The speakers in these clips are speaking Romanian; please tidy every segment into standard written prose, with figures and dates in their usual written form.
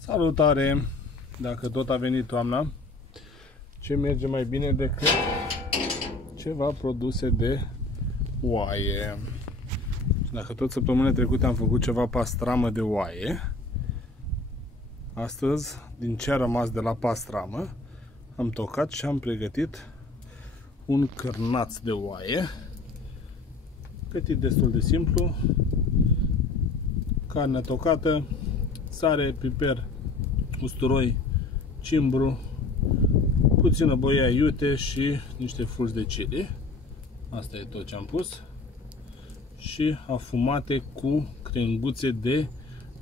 Salutare! Dacă tot a venit toamna, ce merge mai bine decât ceva produse de oaie? Dacă tot săptămâna trecută am făcut ceva pastramă de oaie, astăzi, din ce a rămas de la pastramă, am tocat și am pregătit un cârnaț de oaie, gătit destul de simplu: carne tocată, sare, piper, usturoi, cimbru, puțină boia iute și niște fulgi de chili. Asta e tot ce am pus. Și afumate cu crenguțe de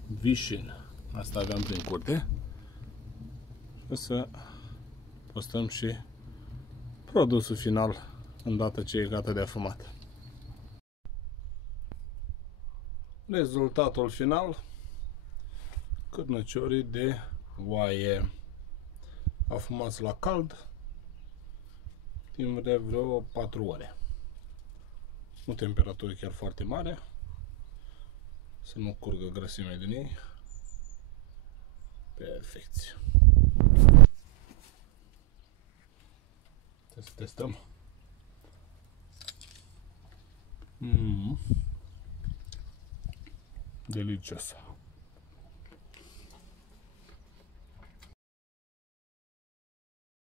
vișin. Asta aveam prin curte. O să postăm și produsul final îndată ce e gata de afumat. Rezultatul final: cârnăciorii de oaie afumați la cald timp de vreo 4 ore. O temperatură chiar foarte mare, să nu curgă grăsimea din ei. Perfecție. Trebuie să testăm. Delicios.